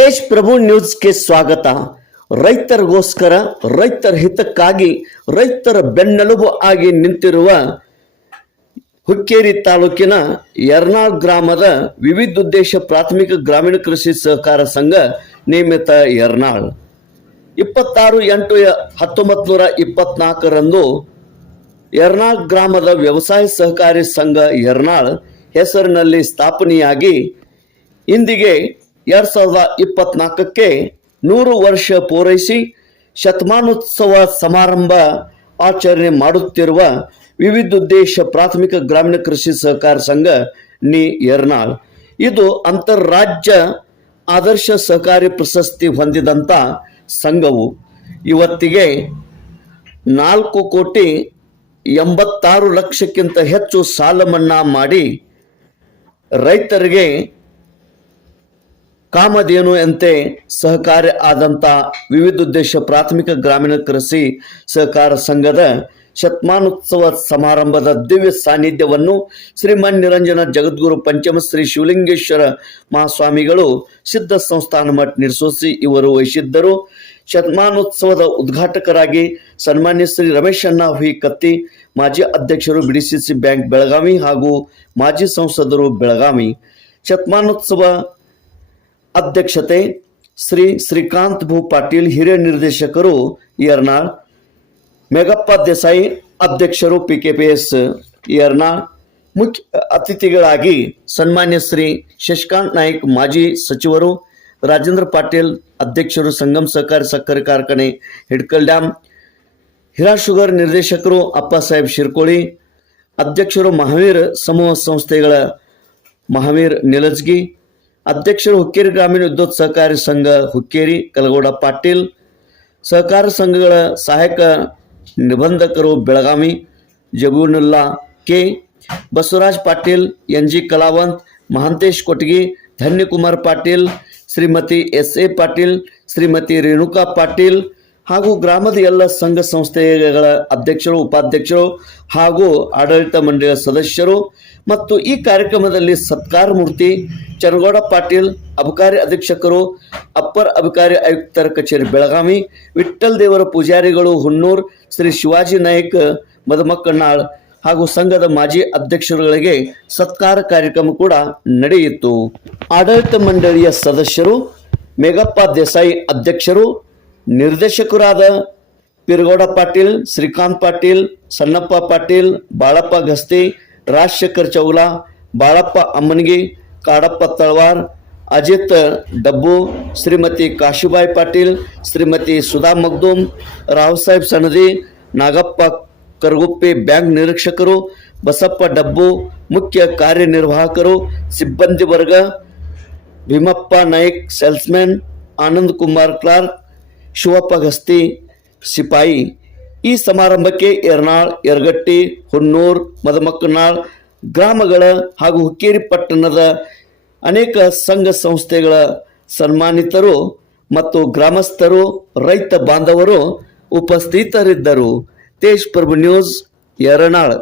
ತೇಜ್ ಪ್ರಭು ನ್ಯೂಸ್ಗೆ ಸ್ವಾಗತ. ರೈತರಿಗೋಸ್ಕರ ರೈತರ ಹಿತಕ್ಕಾಗಿ, ರೈತರ ಬೆನ್ನೆಲುಬು ಆಗಿ ನಿಂತಿರುವ ಹುಕ್ಕೇರಿ ತಾಲೂಕಿನ ಯರ್ನಾಳ್ ಗ್ರಾಮದ ವಿವಿಧ ಉದ್ದೇಶ ಪ್ರಾಥಮಿಕ ಗ್ರಾಮೀಣ ಕೃಷಿ ಸಹಕಾರ ಸಂಘ ನಿಯಮಿತ ಯರ್ನಾಳ್. ಇಪ್ಪತ್ತಾರು ಎಂಟು ಹತ್ತೊಂಬತ್ತು ನೂರ ಇಪ್ಪತ್ನಾಲ್ಕರಂದು ಯರ್ನಾಳ್ ಗ್ರಾಮದ ವ್ಯವಸಾಯ ಸಹಕಾರಿ ಸಂಘ ಯರ್ನಾಳ್ ಹೆಸರಿನಲ್ಲಿ ಸ್ಥಾಪನೆಯಾಗಿ ಇಂದಿಗೆ ಎರಡ್ ಸಾವಿರದ ಇಪ್ಪತ್ನಾಲ್ಕಕ್ಕೆ ನೂರು ವರ್ಷ ಪೂರೈಸಿ ಶತಮಾನೋತ್ಸವ ಸಮಾರಂಭ ಆಚರಣೆ ಮಾಡುತ್ತಿರುವ ವಿವಿಧ ಉದ್ದೇಶ ಪ್ರಾಥಮಿಕ ಗ್ರಾಮೀಣ ಕೃಷಿ ಸಹಕಾರ ಸಂಘ ನಿ ಎರ್ನಾಳ್. ಇದು ಅಂತರರಾಜ್ಯ ಆದರ್ಶ ಸಹಕಾರಿ ಪ್ರಶಸ್ತಿ ಹೊಂದಿದಂಥ ಸಂಘವು. ಇವತ್ತಿಗೆ ನಾಲ್ಕು ಕೋಟಿ ಎಂಬತ್ತಾರು ಲಕ್ಷಕ್ಕಿಂತ ಹೆಚ್ಚು ಸಾಲ ಮನ್ನಾ ಮಾಡಿ ರೈತರಿಗೆ ಕಾಮಧೇನು ಸಹಕಾರಿ ಆದಂತ ವಿವಿಧ ಉದ್ದೇಶ ಪ್ರಾಥಮಿಕ ಗ್ರಾಮೀಣ ಕೃಷಿ ಸಹಕಾರ ಸಂಘದ ಶತಮಾನೋತ್ಸವ ಸಮಾರಂಭದ ದಿವ್ಯ ಸಾನ್ನಿಧ್ಯವನ್ನು ಶ್ರೀಮನ್ ನಿರಂಜನ ಜಗದ್ಗುರು ಪಂಚಮಶ್ರೀ ಶಿವಲಿಂಗೇಶ್ವರ ಮಹಾಸ್ವಾಮಿಗಳು ಸಿದ್ಧ ಸಂಸ್ಥಾನ ಮಠ ನಿರ್ಸೋಸಿ ಇವರು ವಹಿಸಿದ್ದರು. ಶತಮಾನೋತ್ಸವದ ಉದ್ಘಾಟಕರಾಗಿ ಸನ್ಮಾನ್ಯ ಶ್ರೀ ರಮೇಶ್ ಅಣ್ಣ ಹುಯಿ ಕತ್ತಿ, ಮಾಜಿ ಅಧ್ಯಕ್ಷರು ಬಿಡಿಸಿಸಿ ಬ್ಯಾಂಕ್ ಬೆಳಗಾವಿ ಹಾಗೂ ಮಾಜಿ ಸಂಸದರು ಬೆಳಗಾವಿ. ಶತಮಾನೋತ್ಸವ ಅಧ್ಯಕ್ಷತೆ ಶ್ರೀ ಶ್ರೀಕಾಂತ್ ಭೂ ಪಾಟೀಲ್ ಹಿರಿಯ ನಿರ್ದೇಶಕರು ಯರ್ನಾಳ್ ಮೇಘಪ್ಪ ದೇಸಾಯಿ ಅಧ್ಯಕ್ಷರು P K P S Yarnal ಮುಖ್ಯ ಅತಿಥಿಗಳಾಗಿ ಸನ್ಮಾನ್ಯ ಶ್ರೀ ಶಶಿಕಾಂತ್ ನಾಯ್ಕ್ ಮಾಜಿ ಸಚಿವರು ರಾಜೇಂದ್ರ ಪಾಟೀಲ್ ಅಧ್ಯಕ್ಷರು ಸಂಗಮ್ ಸಹಕಾರಿ ಸಕ್ಕರೆ ಕಾರ್ಖಾನೆ ಹಿಡ್ಕಲ್ ಡ್ಯಾಮ್ ಹಿರಾ ಶುಗರ್ ನಿರ್ದೇಶಕರು ಅಪ್ಪ ಸಾಹೇಬ್ ಶಿರ್ಕೋಳಿ ಅಧ್ಯಕ್ಷರು ಮಹಾವೀರ್ ಸಮೂಹ ಸಂಸ್ಥೆಗಳ ಮಹಾವೀರ್ ನಿಲಜ್ಗಿ ಅಧ್ಯಕ್ಷರು ಹುಕ್ಕೇರಿ ಗ್ರಾಮೀಣ ವಿದ್ಯುತ್ ಸಹಕಾರಿ ಸಂಘ ಹುಕ್ಕೇರಿ ಕಲಗೋಡ ಪಾಟೀಲ್ ಸಹಕಾರ ಸಂಘಗಳ ಸಹಾಯಕ ನಿಬಂಧಕರು Belagavi Jabunulla K Basavaraj Patil N G Kalavant Mahantesh Kotgi Dhanyakumar Patil Shrimati S A Patil Shrimati Renuka Patil ಹಾಗೂ ಗ್ರಾಮದ ಎಲ್ಲ ಸಂಘ ಸಂಸ್ಥೆಗಳ ಅಧ್ಯಕ್ಷರು, ಉಪಾಧ್ಯಕ್ಷರು ಹಾಗೂ ಆಡಳಿತ ಮಂಡಳಿಯ ಸದಸ್ಯರು ಮತ್ತು ಈ ಕಾರ್ಯಕ್ರಮದಲ್ಲಿ ಸತ್ಕಾರ ಮೂರ್ತಿ ಚನಗೌಡ ಪಾಟೀಲ್, ಅಬಕಾರಿ ಅಧೀಕ್ಷಕರು, ಅಪ್ಪರ್ ಅಬಕಾರಿ ಆಯುಕ್ತರ ಕಚೇರಿ ಬೆಳಗಾವಿ, ವಿಠ್ಠಲ್ ದೇವರ ಪೂಜಾರಿಗಳು ಹುನ್ನೂರ್ ಶ್ರೀ ಶಿವಾಜಿ ನಾಯಕ್ ಮದಮಕ್ಕಣ್ಣಾಳ್ ಹಾಗೂ ಸಂಘದ ಮಾಜಿ ಅಧ್ಯಕ್ಷರುಗಳಿಗೆ ಸತ್ಕಾರ ಕಾರ್ಯಕ್ರಮ ಕೂಡ ನಡೆಯಿತು. ಆಡಳಿತ ಮಂಡಳಿಯ ಸದಸ್ಯರು, ಮೇಘಪ್ಪ ದೇಸಾಯಿ ಅಧ್ಯಕ್ಷರು ನಿರ್ದೇಶಕರಾದ ಪಿರಗೌಡ ಪಾಟೀಲ್ ಶ್ರೀಕಾಂತ್ ಪಾಟೀಲ್ ಸಣ್ಣಪ್ಪ ಪಾಟೀಲ್ ಬಾಳಪ್ಪ ಗಸ್ತಿ ರಾಜಶೇಖರ್ ಚೌಲಾ ಬಾಳಪ್ಪ ಅಮ್ಮನಗಿ ಕಾಡಪ್ಪ ತಳವಾರ್ ಅಜಿತ್ ಡಬ್ಬು ಶ್ರೀಮತಿ ಕಾಶಿಬಾಯಿ ಪಾಟೀಲ್ ಶ್ರೀಮತಿ ಸುಧಾ ಮಗ್ದುಮ್ ರಾವ್ಸಾಹೇಬ್ ಸನದಿ ನಾಗಪ್ಪ ಕರಗುಪ್ಪಿ ಬ್ಯಾಂಕ್ ನಿರೀಕ್ಷಕರು ಬಸಪ್ಪ ಡಬ್ಬು ಮುಖ್ಯ ಕಾರ್ಯನಿರ್ವಾಹಕರು ಸಿಬ್ಬಂದಿ ವರ್ಗ ಭೀಮಪ್ಪ ನಾಯ್ಕ್ ಸೇಲ್ಸ್ಮ್ಯಾನ್ ಆನಂದ್ ಕುಮಾರ್ ಕ್ಲಾರ್ಕ್ ಶಿವಪ್ಪ ಗಸ್ತಿ ಸಿಪಾಯಿ. ಈ ಸಮಾರಂಭಕ್ಕೆ ಎರ್ನಾಳ್, ಎರಗಟ್ಟಿ, ಹುನ್ನೂರ್, ಮದಮಕ್ಕನಾಳ್, ಗ್ರಾಮಗಳ ಹಾಗೂ ಹುಕ್ಕೇರಿ ಪಟ್ಟಣದ ಅನೇಕ ಸಂಘ ಸಂಸ್ಥೆಗಳ ಸನ್ಮಾನಿತರು ಮತ್ತು ಗ್ರಾಮಸ್ಥರು, ರೈತ ಬಾಂಧವರು ಉಪಸ್ಥಿತರಿದ್ದರು. ತೇಜ್ ಪ್ರಭು ನ್ಯೂಸ್ ಯರನಾಳ್